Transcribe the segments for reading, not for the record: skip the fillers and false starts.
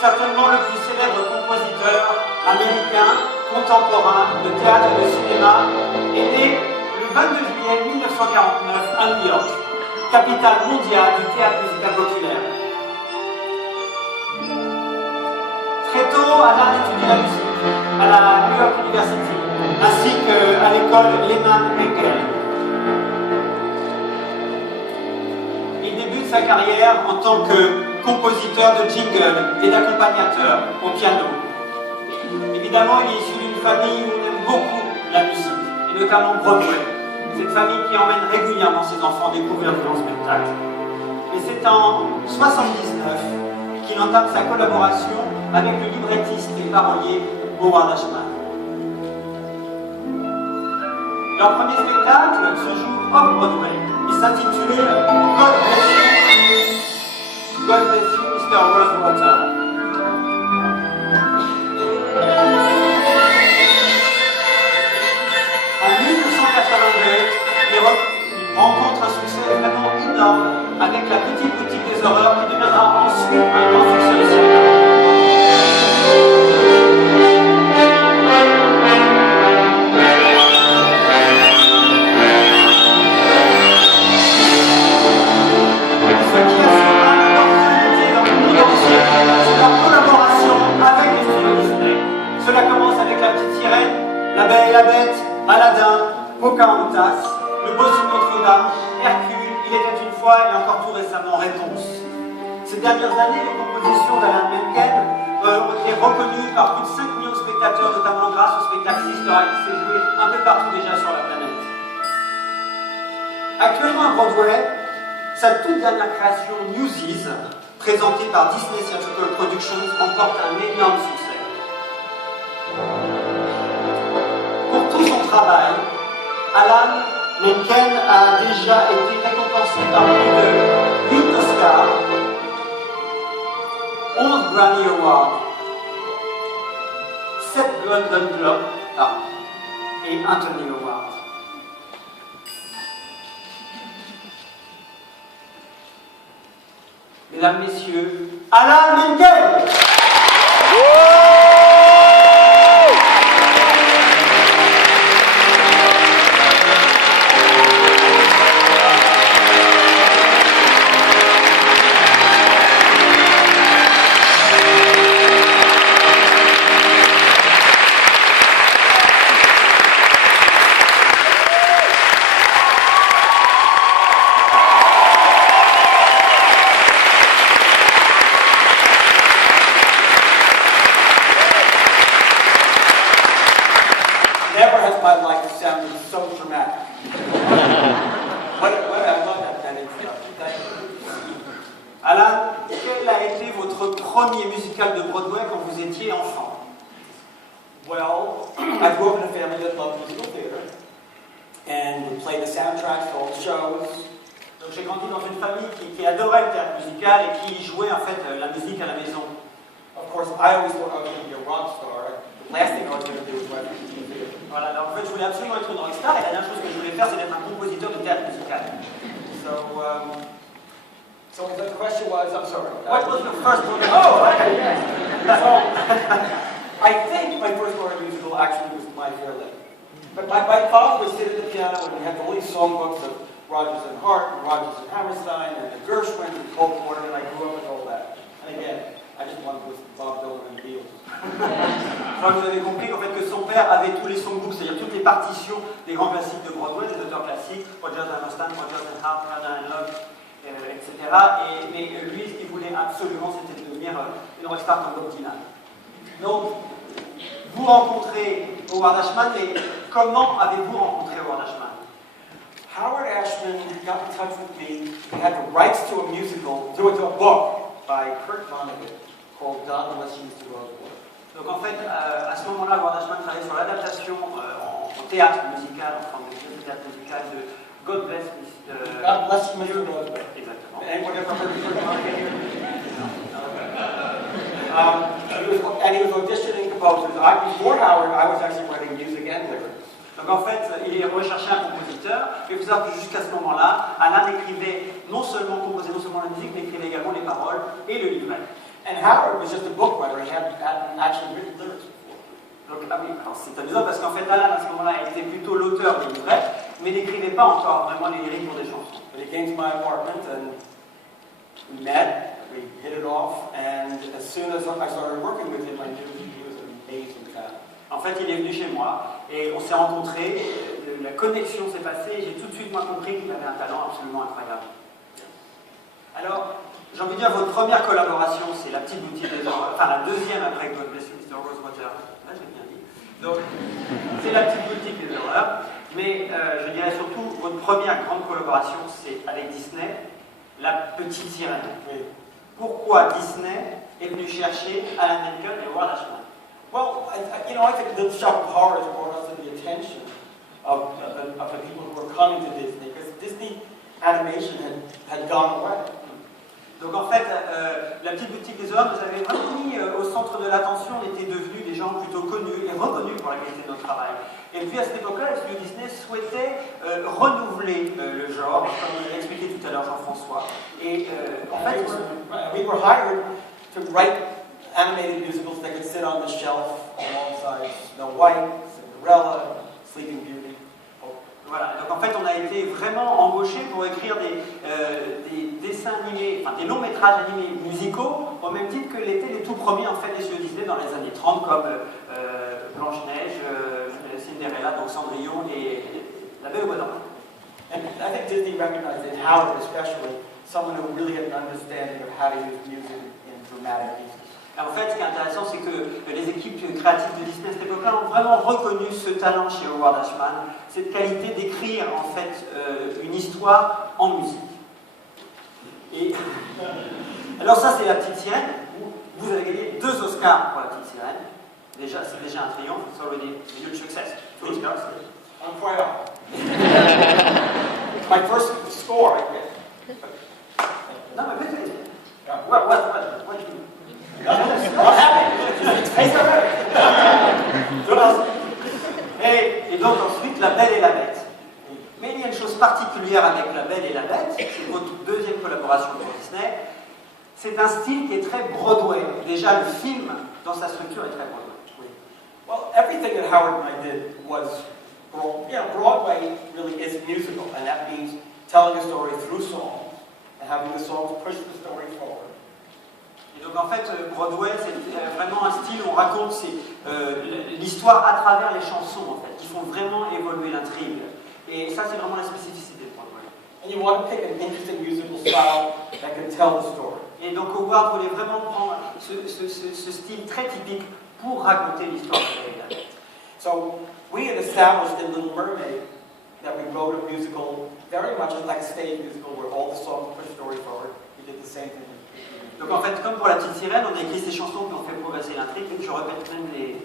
certainement le plus célèbre compositeur américain, contemporain, de théâtre et de cinéma, est né le 22 juillet 1949 à New York, capitale mondiale du théâtre musical populaire. Très tôt, Alan étudie la musique à la New York University, ainsi qu'à l'école Lehman-Menkel. Il débute sa carrière en tant que compositeur de jingles et d'accompagnateur au piano. Évidemment, il est issu d'une famille où on aime beaucoup la musique, et notamment Broadway. Cette famille qui emmène régulièrement ses enfants découvrir de grands spectacles. Et c'est en 1979 qu'il entame sa collaboration avec le librettiste et parolier Howard Ashman. Leur premier spectacle se joue off-Broadway. Il s'intitule God Bless You, God Bless You, Mr. Rosewater. En 1982, il rencontre un succès vraiment énorme avec la petite boutique des horreurs qui deviendra ensuite un grand succès au cinéma. Cela commence avec La Petite Sirène, La Belle et la Bête, Aladdin, Pocahontas, Le Bossu de Notre-Dame, Hercule, Il était une fois et encore tout récemment Réponse. Ces dernières années, les compositions d'Alan Menken ont été reconnues par plus de 5 millions de spectateurs, notamment grâce au spectacle Sister Act qui s'est joué un peu partout déjà sur la planète. Actuellement à Broadway, sa toute dernière création, Newsies, présentée par Disney Theatrical Productions, remporte un énorme succès. Pour tout son travail, Alan Menken a déjà été récompensé par plus de 8 Oscars, 11 Grammy Awards, 7 Golden Globes et un Tony Award. Mesdames, Messieurs, Alan Menken! Alan, quel a été votre premier musical de Broadway quand vous étiez enfant? Well, I grew up in a family that loved musical theater and would play the soundtracks to all the shows. Donc j'ai grandi dans une famille qui adorait le théâtre musical et qui jouait en fait la musique à la maison. Of course, I always thought I was going to be a rock star. The last thing I was going to do was write musical theater. Voilà, alors en fait je voulais absolument être une rockstar et la dernière chose que je voulais faire c'est d'être un compositeur de théâtre musical. So the question was, I'm sorry. What was the first one? Oh, okay, yes. So, I think my first Broadway musical actually was My Fair Lady. But my father would sit at the piano and we had all these songbooks of Rodgers and Hart, and Rodgers and Hammerstein, and the Gershwin, and Cole Porter, and I grew up with all that. And again, I just wanted with Bob Dylan and the Beatles. Enfin, vous avez compris qu'en fait que son père avait tous les songbooks, c'est-à-dire toutes les partitions des grands classiques de Broadway, des auteurs classiques, Rodgers and Hammerstein, Rodgers and Hart, Turner and Love, etc. Mais lui, ce qu'il voulait absolument, c'était de devenir une rockstar comme Bob Dylan. Donc, vous rencontrez Howard Ashman, et comment avez-vous rencontré Howard Ashman? Howard Ashman got in touch with me. He had the rights to a musical, to a book by Kurt Vonnegut called God Bless You, Mr. Rosewater. Donc en fait, à ce moment-là, Howard Ashman travaillait sur l'adaptation en théâtre musical, en forme de pièce de théâtre musical de God Bless Mr. God Bless You, Mr. Rosewater. Exactement. Anyone ever heard of Kurt Vonnegut here? And he was auditioning composers. Before Howard, I was actually writing music and lyrics. Donc en fait, il recherchait un compositeur, et il faut savoir que jusqu'à ce moment-là, Alan écrivait composait non seulement la musique, mais écrivait également les paroles et le livret. And Howard was just a book writer. He hadn't actually written lyrics before. Donc, ah oui, alors c'est amusant parce qu'en fait, Alan, à ce moment-là, était plutôt l'auteur des livrets, mais n'écrivait pas encore vraiment les lyriques pour des chansons. But he came to my apartment and we met, we hit it off, and as soon as I started working with him, I knew he was an amazing talent. En fait, il est venu chez moi et on s'est rencontrés, la connexion s'est passée et j'ai tout de suite moi compris qu'il avait un talent absolument incroyable. Alors, j'ai envie de dire, votre première collaboration, c'est la petite boutique des horreurs, enfin la deuxième après God Bless You, Mr. Rosewater. Là, je l'ai bien dit. Donc, c'est la petite boutique des horreurs. Mais je dirais surtout, votre première grande collaboration, c'est avec Disney, La Petite Sirène. Oui. Pourquoi Disney est venu chercher Alan Menken et Howard Ashman? Well, I think Little Shop of Horrors brought us to the attention of the people who were coming to Disney, because Disney animation had gone away. Donc en fait, la petite boutique des horreurs nous avait vraiment mis au centre de l'attention. On était devenus des gens plutôt connus et reconnus pour la qualité de notre travail. Et puis à cette époque-là, le studio Disney souhaitait renouveler le genre, comme l'a expliqué tout à l'heure Jean-François. Et en fait, we were hired to write animated musicals that could sit on the shelf alongside Snow White, Cinderella, Sleeping Beauty. voilà. Donc en fait, on a été vraiment embauchés pour écrire des dessins animés, enfin des longs métrages animés musicaux, au même titre que l'étaient les tout premiers en fait des studios Disney dans les années 30, comme Blanche-Neige, Cinderella, donc Cendrillon et La Belle au Bois dormant. And I think Disney recognized in Howard especially someone who really had an understanding of how to use music in dramatic pieces. En fait, ce qui est intéressant, c'est que les équipes créatives de Disney à cette époque-là ont vraiment reconnu ce talent chez Howard Ashman, cette qualité d'écrire en fait une histoire en musique. Et alors ça, c'est La Petite Sirène. Vous avez gagné 2 Oscars pour La Petite Sirène. Déjà, c'est déjà un triomphe. It's already a huge success. 2 Oscars. I'm quite off. It's my first score, I guess. Non, mais peut-être. What do you mean? What happened? It's face Et donc ensuite, La Belle et la Bête. Mais il y a une chose particulière avec La Belle et la Bête, c'est votre deuxième collaboration pour Disney. C'est un style qui est très Broadway. Déjà, le film, dans sa structure, est très Broadway. Oui. Well, everything that Howard and I did was, Broadway really is musical, and that means telling a story through songs and having the songs push the story forward. Et donc en fait, Broadway, c'est vraiment un style où on raconte l'histoire à travers les chansons, en fait, qui font vraiment évoluer l'intrigue. Et ça, c'est vraiment la spécificité de Broadway. And you want to pick an interesting musical style that can tell the story. Et donc Howard voulait vraiment prendre ce style très typique pour raconter l'histoire de la Belle. So we had established in Little Mermaid that we wrote a musical very much like a stage musical where all the songs push the story forward. We did the same thing. Donc en fait, comme pour La Petite Sirène, on a écrit ces chansons qui ont fait progresser l'intrigue, et je répète même les...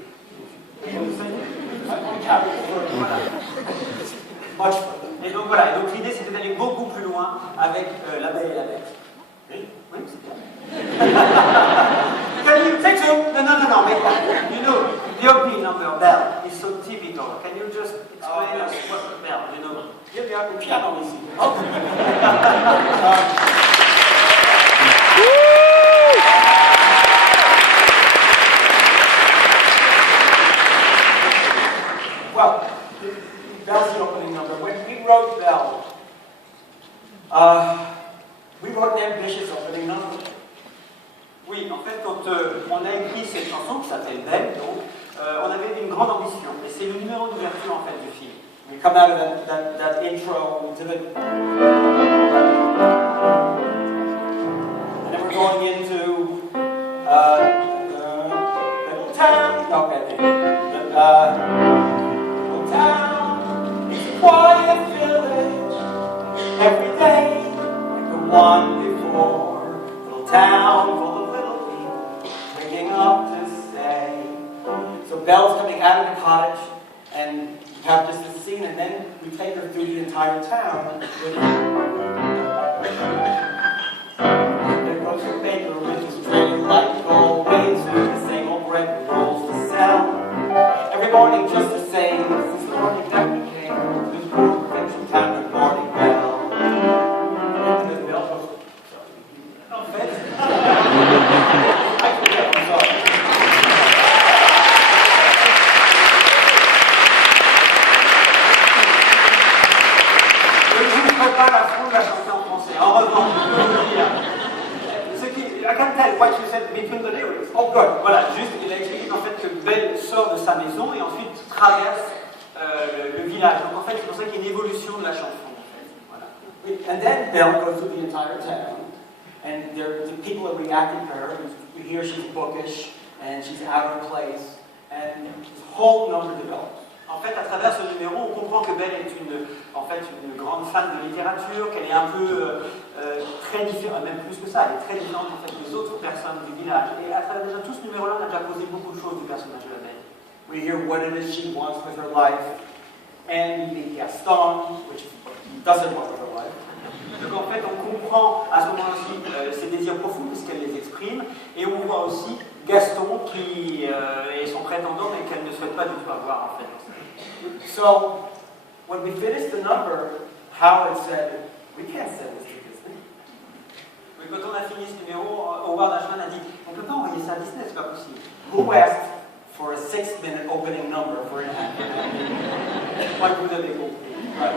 Voilà. Et donc voilà, et donc l'idée c'était d'aller beaucoup plus loin avec La Belle et la Bête. Oui, oui, c'est bien. Can you take two? No, mais you know, the opening number, Belle, is so typical. Can you just explain us what Belle, you know? Here we have the piano ici. Well, Belle's the opening number. When we wrote Belle, we wrote an ambitious opening number. Oui, en fait, quand on a écrit cette chanson qui s'appelle Belle, donc, on avait une grande ambition. Et c'est le numéro d'ouverture en fait du film. We come out of that intro to the, and then we're going into little town. Okay, little town. It's a quiet village. Every day like the one before. Little town full of little people waking up to say. So Belle's coming out of the cottage, and you have just this scene, and then we take her through the entire town. There goes the baker with his tray like gold, waits for the same old bread rolls to sell. Every morning just the same, since the morning that we came to this poor provincial town, good morning, Belle. And this Belle goes, En fait, Voilà, juste, il a expliqué qu'en fait que Belle sort de sa maison et ensuite traverse le village. Donc en fait, c'est pour ça qu'il y a une évolution de la chanson. En fait. Voilà. And then Belle goes through the entire town, and the people are reacting to her. We hear she's bookish, and she's out of place, and this whole number develops. En fait, à travers ce numéro, on comprend que Belle est en fait, une grande fan de littérature, qu'elle est un peu très différente, même plus que ça, elle est très différente en fait, des autres personnes du village. Et à travers déjà tout ce numéro-là, on a déjà posé beaucoup de choses du personnage de la Belle. We hear what it is she wants with her life, and we meet Gaston, which is what she doesn't want with her life. Donc en fait, on comprend à ce moment-là aussi ses désirs profonds, puisqu'elle les exprime, et on voit aussi Gaston qui est son prétendant, mais qu'elle ne souhaite pas du tout avoir en fait. So, when we finished the number, Howard said, we can't send this to Disney. Mais quand on a fini ce numéro, Howard Ashman a dit, on ne peut pas envoyer ça à Disney, c'est pas possible. Who asked for a 6-minute opening number for an actor? Moi, vous avez compris. Right.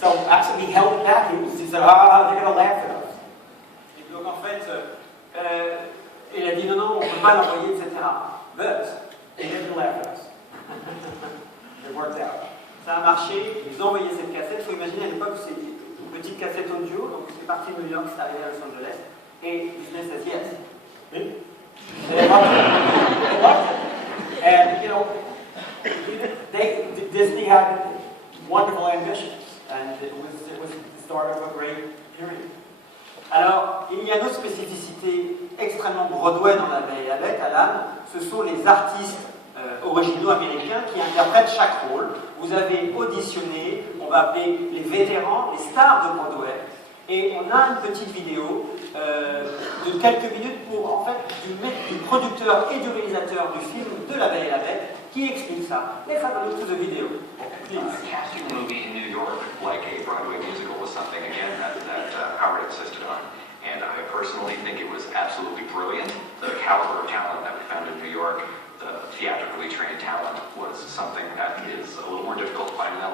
So, actually, he held it back. He said, they're going to laugh at us. Et donc en fait, il a dit non, on ne peut pas l'envoyer, etc. But, They didn't laugh at us. It worked out. Ça a marché, ils ont envoyé cette cassette. Il faut imaginer à l'époque, c'était une petite cassette audio, donc c'est parti de New York, c'est arrivé à Los Angeles, et Disney says yes. And they loved it. They loved it. And, you know, Disney had wonderful ambitions, and it was the start of a great period. Alors, il y a une autre spécificité extrêmement Broadway dans La Belle et la Bête, Alan, ce sont les artistes originaux américains qui interprètent chaque rôle. Vous avez auditionné, on va appeler les vétérans, les stars de Broadway, et on a une petite vidéo de quelques minutes pour, en fait, du producteur et du réalisateur du film de La Belle et la Bête qui explique ça. Let's have a look to the video. Please. Casting a movie in New York like a Broadway musical was something, again, that Howard insisted on. And I personally think it was absolutely brilliant. The caliber of talent